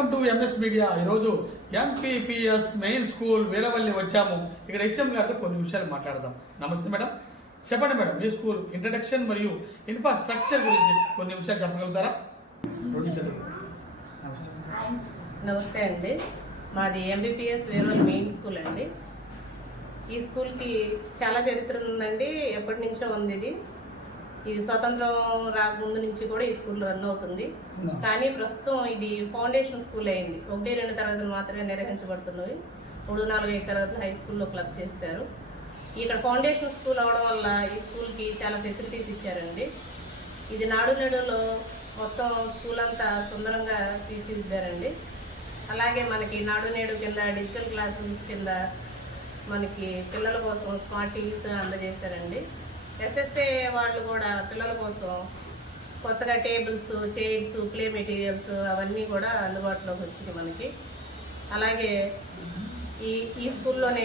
Welcome to MS media. ఈరోజు MPPS main school Veeravalli వచ్చాము. ఇక్కడ హెచ్ఎం గారితో కొన్ని విషయాలు మాట్లాడదాం. నమస్తే మేడం, చెప్పండి మేడం, మీ స్కూల్ ఇంట్రడక్షన్ మరియు ఇన్ఫ్రాస్ట్రక్చర్ గురించి కొన్ని విషయాలు చెప్పగలుగుతారా? నమస్తే అండి, మాది ఎంబీపీఎస్ వీరవల్లి మెయిన్ స్కూల్ అండి. ఈ స్కూల్కి చాలా చరిత్ర ఉందండి, ఎప్పటి నుంచో ఉంది. ఇది స్వతంత్రం రాకముందు నుంచి కూడా ఈ స్కూల్ రన్ అవుతుంది. కానీ ప్రస్తుతం ఇది ఫౌండేషన్ స్కూల్ అయింది. 1-2 తరగతులు మాత్రమే నిర్వహించబడుతున్నవి. 3-4-5 తరగతులు హై స్కూల్లో క్లబ్ చేస్తారు. ఇక్కడ ఫౌండేషన్ స్కూల్ అవడం వల్ల ఈ స్కూల్కి చాలా ఫెసిలిటీస్ ఇచ్చారండి. ఇది నాడు నేడులో మొత్తం స్కూల్ అంతా సుందరంగా తీర్చిదిద్దారండి. అలాగే మనకి నాడు నేడు కింద డిజిటల్ క్లాస్ రూమ్స్ కింద మనకి పిల్లల కోసం స్మార్ట్ టీవీస్ అందజేశారండి. ఎస్ఎస్ఏ వాళ్ళు కూడా పిల్లల కోసం కొత్తగా టేబుల్స్, చైర్స్, ప్లే మెటీరియల్స్ అవన్నీ కూడా అందుబాటులోకి వచ్చినాయి మనకి. అలాగే ఈ స్కూల్లోనే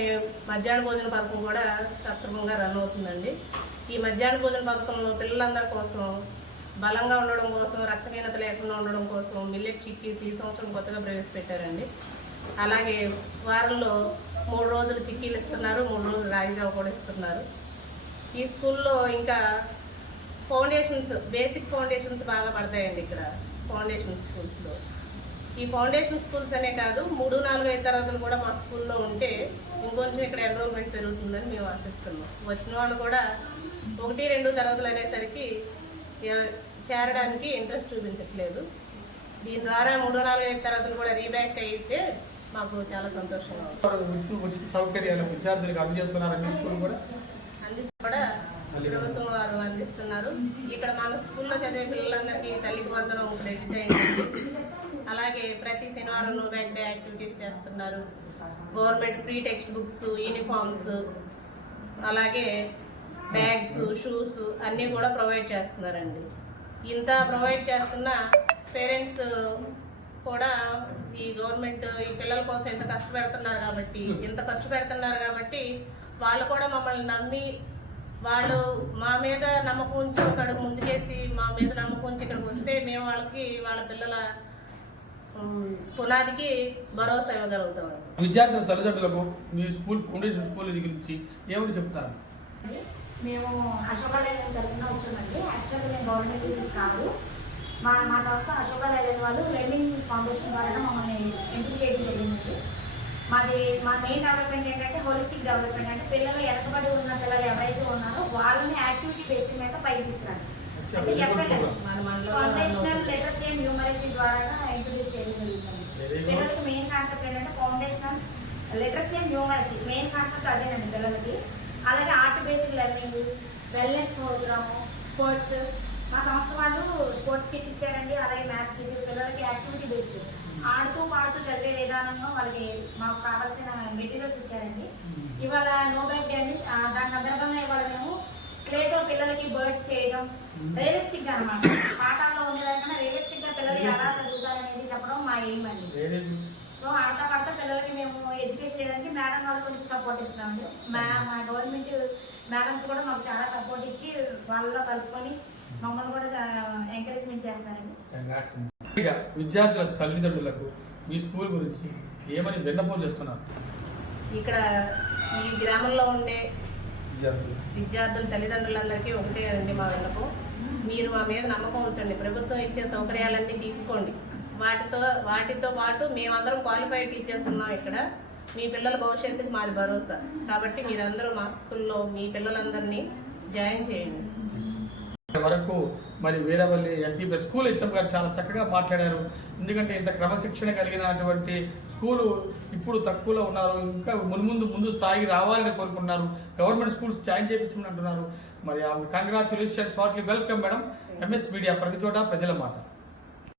మధ్యాహ్న భోజన పథకం కూడా సక్రమంగా రన్ అవుతుందండి. ఈ మధ్యాహ్న భోజన పథకంలో పిల్లలందరి కోసం బలంగా ఉండడం కోసం, రక్తహీనత లేకుండా ఉండడం కోసం మిల్లెట్ చిక్కీస్ ఈ సంవత్సరం కొత్తగా ప్రవేశపెట్టారండి. అలాగే వారంలో 3 రోజులు చిక్కీలు ఇస్తున్నారు, 3 రోజులు రాగి జావ కూడా ఇస్తున్నారు. ఈ స్కూల్లో ఇంకా ఫౌండేషన్స్, బేసిక్ ఫౌండేషన్స్ బాగా పడతాయండి ఇక్కడ ఫౌండేషన్ స్కూల్స్లో. ఈ ఫౌండేషన్ స్కూల్స్ అనే కాదు, 3-4-5 తరగతులు కూడా మా స్కూల్లో ఉంటే ఇంకొంచెం ఇక్కడ ఎన్రోల్మెంట్ పెరుగుతుందని మేము ఆశిస్తున్నాం. వచ్చిన వాళ్ళు కూడా 1-2 తరగతులు అనేసరికి చేరడానికి ఇంట్రెస్ట్ చూపించట్లేదు. దీని ద్వారా 3-4-5 తరగతులు కూడా రీబ్యాక్ అయితే మాకు చాలా సంతోషంగా ఉచిత సౌకర్యాలు విద్యార్థులకు అందజేస్తున్నారు. మీ స్కూల్ కూడా ప్రభుత్వం వారు అందిస్తున్నారు. ఇక్కడ మన స్కూల్లో చదివే పిల్లలందరికీ తల్లికి వందనం క్రెడిట్ అయింది. అలాగే ప్రతి శనివారం బ్యాక్ డే యాక్టివిటీస్ చేస్తున్నారు. Government free text books, uniforms, అలాగే బ్యాగ్స్, షూస్ అన్నీ కూడా ప్రొవైడ్ చేస్తున్నారండి. ఇంత ప్రొవైడ్ చేస్తున్న పేరెంట్స్ కూడా ఈ గవర్నమెంట్ ఈ పిల్లల కోసం ఇంత కష్టపెడుతున్నారు కాబట్టి, ఇంత ఖర్చు పెడుతున్నారు కాబట్టి వాళ్ళు కూడా మమ్మల్ని నమ్మి, వాళ్ళు మా మీద నమ్మకం ఉంచి ఒక అడుగు ముందుకేసి మా మీద నమ్మకం ఉంచి ఇక్కడికి వస్తే మేము వాళ్ళకి వాళ్ళ పిల్లల పునాదికి భరోసా ఇవ్వగలుగుతామండి. విద్యార్థుల తల్లిదండ్రులకు మీ స్కూల్ ఫౌండేషన్ స్కూల్ గురించి ఏమని చెప్తారు? మేము అశోకాలయం తరఫున వచ్చామండి. యాక్చువల్గా నేను గవర్నమెంట్ టీచర్స్ కాదు. మా సంస్థ అశోకాలయం వాళ్ళు లెర్నింగ్ ఫౌండేషన్ ద్వారా మమ్మల్ని ఎంపిక చేయడం జరిగింది. మా మెయిన్ డెవలప్మెంట్ ఏంటంటే హోలిస్టిక్ డెవలప్మెంట్. అంటే పిల్లలు వెనకబడి ఉన్న పిల్లలు ఎవరైతే ఉన్నారో వాళ్ళని యాక్టివిటీ బేసిక్ మీద పైకి తీసుకురాలి. అంటే ఫౌండేషనల్ లిటరసీ అండ్ న్యూమరసీ ద్వారా ఇంట్రడ్యూస్ చేయడం జరుగుతుంది. పిల్లలకి మెయిన్ కాన్సెప్ట్ ఏంటంటే foundational literacy and numeracy main concept అదేనండి పిల్లలకి. అలాగే art basic learning, wellness programme, sports. మా సంస్థ వాళ్ళు స్పోర్ట్స్ కిట్ ఇచ్చారండి. అలాగే మ్యాథ్స్ కిట్. పిల్లలకి యాక్టివిటీ బేస్డ్ ఆడుతూ పాడుతూ చదివే విధానంలో వాళ్ళకి మాకు కావాల్సిన మెటీరియల్స్ ఇచ్చారండి. ఇవాళ నో బ్యాక్ డే అండి. దాని సందర్భంగా ఇవాళ మేము క్లేతో పిల్లలకి బర్డ్స్ చేయడం, రియలిస్టిక్ గా అనమాట, పాఠాల్లో ఉండేదానికన్నా రియలిస్టిక్ గా పిల్లలు ఎలా చదువుతారనేది చెప్పడం మా ఎయిమ్ అండి. సో ఆడతా పాడతా పిల్లలకి మేము ఎడ్యుకేషన్ చేయడానికి మేడం వాళ్ళు కొంచెం సపోర్ట్ ఇస్తామండి. మా గవర్నమెంట్ మేడమ్స్ కూడా మాకు చాలా సపోర్ట్ ఇచ్చి వాళ్ళలో కలుపుకొని మమ్మల్ని కూడా ఎంకరేజ్మెంట్ చేస్తారండి. విద్యార్థుల తల్లిదండ్రులకు మీ స్కూల్ గురించి ఏమని విన్నపం చేస్తున్నారు? ఇక్కడ ఈ గ్రామంలో ఉండే విద్యార్థుల తల్లిదండ్రులందరికీ ఒకటే అండి మా విన్నపం. మీరు మా మీద నమ్మకం ఉంచండి. ప్రభుత్వం ఇచ్చే సౌకర్యాలన్నీ తీసుకోండి. వాటితో పాటు మేమందరం క్వాలిఫైడ్ టీచర్స్ ఉన్నాం ఇక్కడ. మీ పిల్లల భవిష్యత్తుకు మాది భరోసా. కాబట్టి మీరందరూ మా స్కూల్లో మీ పిల్లలందరినీ జాయిన్ చేయండి. వరకు మరి వీరవల్లి ఎంపీపీ స్కూల్ హెచ్ఎం గారు చాలా చక్కగా మాట్లాడారు. ఎందుకంటే ఇంత క్రమశిక్షణ కలిగినటువంటి స్కూలు ఇప్పుడు తక్కువలో ఉన్నారు, ఇంకా ముందు స్థాయికి రావాలని కోరుకుంటున్నారు. గవర్నమెంట్ స్కూల్స్ జాయిన్ చేయించమని అంటున్నారు. మరి congratulations, heartily welcome madam. MS media, ప్రతి చోట ప్రజల మాట.